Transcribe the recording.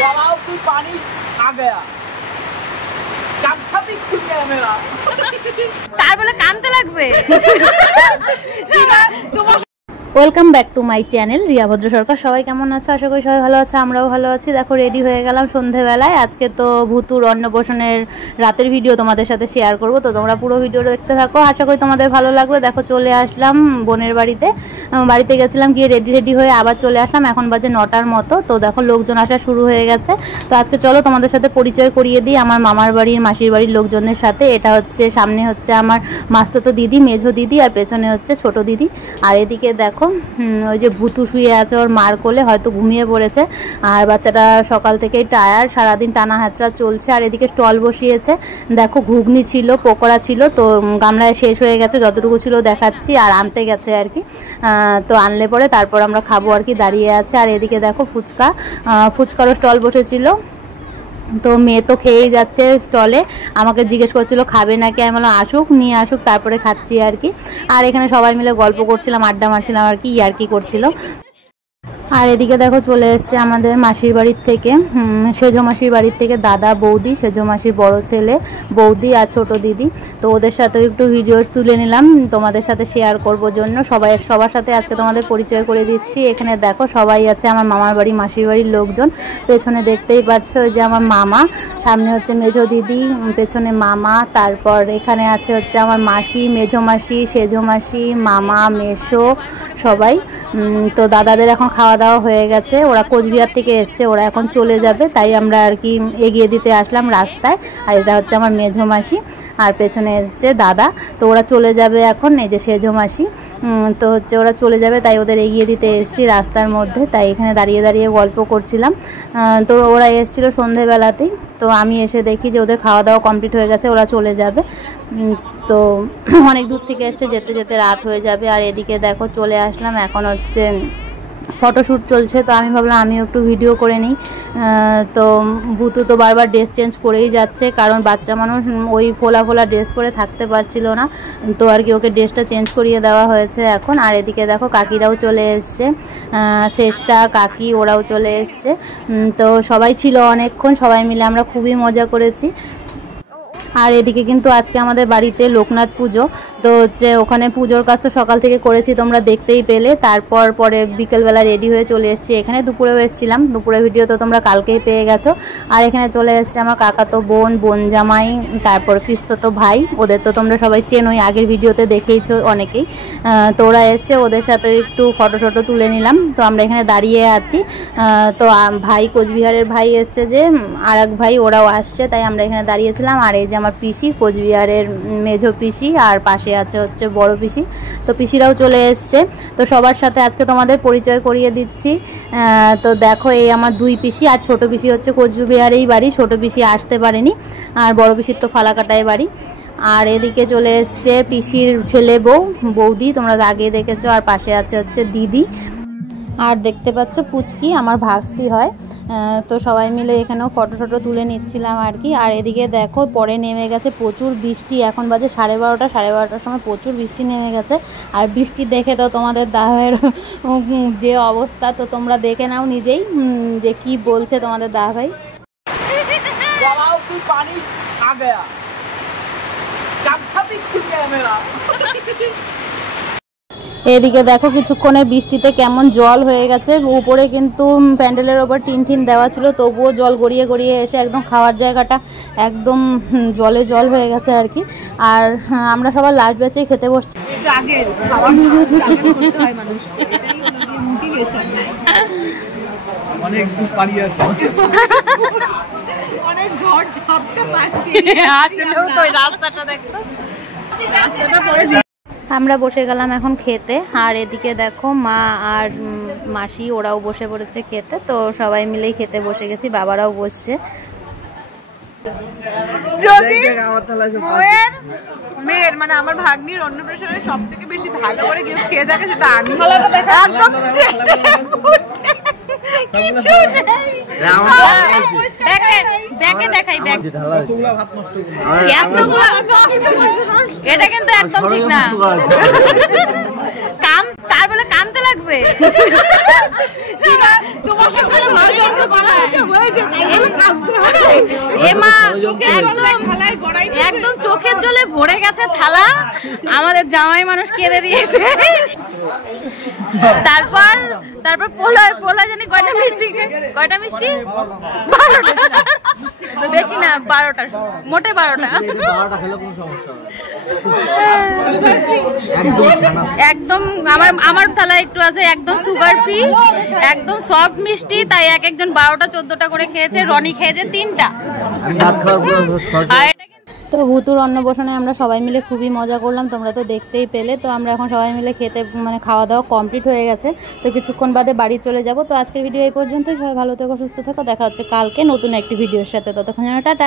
पानी आ गया भी खुल गया मेरा তার বলে কানতে লাগবে। Welcome back to my channel Riya ভদ্র সরকার। সবাই কেমন আছো? আশা করি সবাই ভালো আছে, আমরাও ভালো আছি। দেখো রেডি হয়ে গেলাম সন্ধ্যেবেলায়। আজকে তো ভুতুর অন্নপ্রাশনের রাতের ভিডিও তোমাদের সাথে শেয়ার করব, তো তোমরা পুরো ভিডিওটা দেখতে থাকো, আশা করি তোমাদের ভালো লাগবে। দেখো চলে আসলাম বোনের বাড়িতে গেছিলাম, গিয়ে রেডি হয়ে আবার চলে আসলাম। এখন বাজে 9টার মতো। তো দেখো লোকজন আসা শুরু হয়ে গেছে। তো আজকে চলো তোমাদের সাথে পরিচয় করিয়ে দিই আমার মামার বাড়ির মাসির বাড়ির লোকজনের সাথে। এটা হচ্ছে সামনে হচ্ছে আমার মাস্তুতো দিদি, মেঝো দিদি, আর পেছনে হচ্ছে ছোট দিদি। আর এদিকে দেখো ওই যে ভুতু শুয়ে আছে ওর মার কোলে, হয়তো ঘুমিয়ে পড়েছে। আর বাচ্চাটা সকাল থেকেই টায়ার, সারাদিন টানা হাঁচড়া চলছে। আর এদিকে স্টল বসিয়েছে, দেখো ঘুগনি ছিল, পকোড়া ছিল, তো গামলায় শেষ হয়ে গেছে, যতটুকু ছিল দেখাচ্ছি। আর আনতে গেছে আর কি, তো আনলে পরে তারপর আমরা খাবো আর কি, দাঁড়িয়ে আছে। আর এদিকে দেখো ফুচকারও স্টল বসেছিল। তো মেয়ে তো খেয়েই যাচ্ছে স্টলে, আমাকে জিজ্ঞেস করছিল খাবে নাকি, আমি বললাম নিয়ে আসুক তারপরে খাচ্ছি আর কি। আর এখানে সবাই মিলে গল্প করছিলাম, আড্ডা মারছিলাম আর কি, ইয়ার্কি করছিল। আর এদিকে দেখো চলে এসছে আমাদের মাসির বাড়ির থেকে, সেজো মাসির বাড়ির থেকে দাদা বৌদি, সেজো মাসির বড় ছেলে বৌদি আর ছোট দিদি। তো ওদের সাথে একটু ভিডিও তুলে নিলাম তোমাদের সাথে শেয়ার করব জন্য। সবার সাথে আজকে তোমাদের পরিচয় করে দিচ্ছি। এখানে দেখো সবাই আছে আমার মামার বাড়ি মাসির বাড়ির লোকজন। পেছনে দেখতেই পাচ্ছ ওই যে আমার মামা, সামনে হচ্ছে মেজো দিদি, পেছনে মামা, তারপর এখানে আছে হচ্ছে আমার মাসি, মেজো মাসি, সেজো মাসি, মামা, মেসো সবাই। তো দাদাদের এখন খাওয়া দাওয়া হয়ে গেছে, ওরা কোচবিহার থেকে এসছে, ওরা এখন চলে যাবে, তাই আমরা আর কি এগিয়ে দিতে আসলাম রাস্তায়। আর এটা হচ্ছে আমার মেঝো মাসি, আর পেছনে হচ্ছে দাদা। তো ওরা চলে যাবে এখন, এই যে সেজো মাসি, তো হচ্ছে ওরা চলে যাবে, তাই ওদের এগিয়ে দিতে এসছি রাস্তার মধ্যে। তাই এখানে দাঁড়িয়ে দাঁড়িয়ে গল্প করছিলাম। তো ওরা এসেছিলো সন্ধেবেলাতেই, তো আমি এসে দেখি যে ওদের খাওয়া দাওয়া কমপ্লিট হয়ে গেছে, ওরা চলে যাবে। তো অনেক দূর থেকে এসছে, যেতে যেতে রাত হয়ে যাবে। আর এদিকে দেখো চলে আসলাম, এখন হচ্ছে ফটোশ্যুট চলছে, তো আমি ভাবলাম আমিও একটু ভিডিও করে নিই। তো ভুতু তো বারবার ড্রেস চেঞ্জ করেই যাচ্ছে, কারণ বাচ্চা মানুষ ওই ফোলা ড্রেস পরে থাকতে পারছিল না, তো আর কি ওকে ড্রেসটা চেঞ্জ করিয়ে দেওয়া হয়েছে এখন। আর এদিকে দেখো কাকিরাও চলে এসছে, শেষটা কাকি ওরাও চলে এসছে। তো সবাই ছিল অনেকক্ষণ, সবাই মিলে আমরা খুবই মজা করেছি। আর এদিকে কিন্তু আজকে আমাদের বাড়িতে লোকনাথ পুজো, তো হচ্ছে ওখানে পুজোর কাজ তো সকাল থেকে করেছি, তোমরা দেখতেই পেলে। তারপর পরে বিকেলবেলা রেডি হয়ে চলে এসেছি এখানে, দুপুরেও এসেছিলাম, দুপুরের ভিডিও তো তোমরা কালকেই পেয়ে গেছো। আর এখানে চলে এসছে আমার কাকাতো বোন জামাই, তারপর পিস্ততো ভাই, ওদের তো তোমরা সবাই চেনোই, আগের ভিডিওতে দেখেইছো অনেকেই। তো ওরা এসছে, ওদের সাথে একটু ফটো তুলে নিলাম। তো আমরা এখানে দাঁড়িয়ে আছি। তো ভাই কোচবিহারের ভাই এসছে, যে আর এক ভাই, ওরাও আসছে, তাই আমরা এখানে দাঁড়িয়েছিলাম। আর এই যে আমার পিসি, কোচবিহারের মেঝো পিসি, আর পাশে আছে হচ্ছে বড় পিসি, তো পিসিরাও চলে এসছে। তো সবার সাথে আজকে তোমাদের পরিচয় করিয়ে দিচ্ছি। তো দেখো এই আমার দুই পিসি, আর ছোট পিসি হচ্ছে কোচবিহারেই বাড়ি, ছোট পিসি আসতে পারেনি, আর বড় পিসির তো ফালাকাটায় বাড়ি। আর এদিকে চলে এসছে পিসির ছেলে বৌদি, তোমরা আগে দেখেছো। আর পাশে আছে হচ্ছে দিদি, আর দেখতে পাচ্ছ পুচকি, আমার ভাস্তি হয়। তো সবাই মিলে এখানেও ফটো তুলে নিচ্ছিলাম আর কি। আর এদিকে দেখো পরে নেমে গেছে প্রচুর বৃষ্টি, এখন বাজে 12:30 সময় প্রচুর বৃষ্টি নেমে গেছে। আর বৃষ্টি দেখে তো তোমাদের দাহের যে অবস্থা, তো তোমরা দেখে নাও নিজেই যে কি বলছে তোমাদের দা ভাই। পানি আ গয়া भी खुल गया मेरा। এদিকে দেখো কিছুক্ষণে বৃষ্টিতে কেমন জল হয়ে গেছে, উপরে কিন্তু প্যান্ডেলের ওপর টিন দেওয়া ছিল, তবুও জল গড়িয়ে এসে একদম খাওয়ার জায়গাটা একদম জল হয়ে গেছে আর কি। আর আমরা সবাই লাস্ট ব্যাচেই খেতে বসছি। অনেক দূর পাড়িয়ে আসে, অনেক ঝড় ঝাপটা রাস্তাটা দেখো, রাস্তাটা পরে আমরা বসে গেলাম এখন খেতে। আর এদিকে দেখো মা আর মাসি ওরাও বসে পড়েছে খেতে, তো সবাই মিলেই খেতে বসে গেছি, বাবারাও বসছে। মেয়ের মানে আমার ভাগ্নির অন্নপ্রাশনে সব থেকে বেশি ভালো করে কেউ খেয়ে থাকে সেটা আমি। কিছু নেই, এটা কিন্তু একদম ঠিক না। কাম তার বলে বলে কানতে লাগবে। তোমার সাথে মাছ ধরতে করা হয়েছে এমা একদম চোখের জলে ভরে গেছে থালা, আমাদের জামাই মানুষ কেঁদে দিয়েছে। তারপর পোলায় জানি কয়টা মিষ্টি, 12টা, বেশি না 12টা, মোটে 12টা। একদম আমার থালা একটু আছে একদম সুগার ফ্রি, একদম সফট মিষ্টি, তাই একজন 12টা 14টা করে খেয়েছে, রনি খেয়েছে 3টা। তো ভুতুর অন্নপ্রাশনে আমরা সবাই মিলে খুবই মজা করলাম, তোমরা তো দেখতেই পেলে। তো আমরা এখন সবাই মিলে খেতে খাওয়া দাওয়া কমপ্লিট হয়ে গেছে, তো কিছুক্ষণ বাদে বাড়ি চলে যাব। তো আজকের ভিডিও এই পর্যন্তই, সবাই ভালো থেকো, সুস্থ থেকো, দেখা হচ্ছে কালকে নতুন একটি ভিডিওর সাথে, ততক্ষণ যেন টাটা।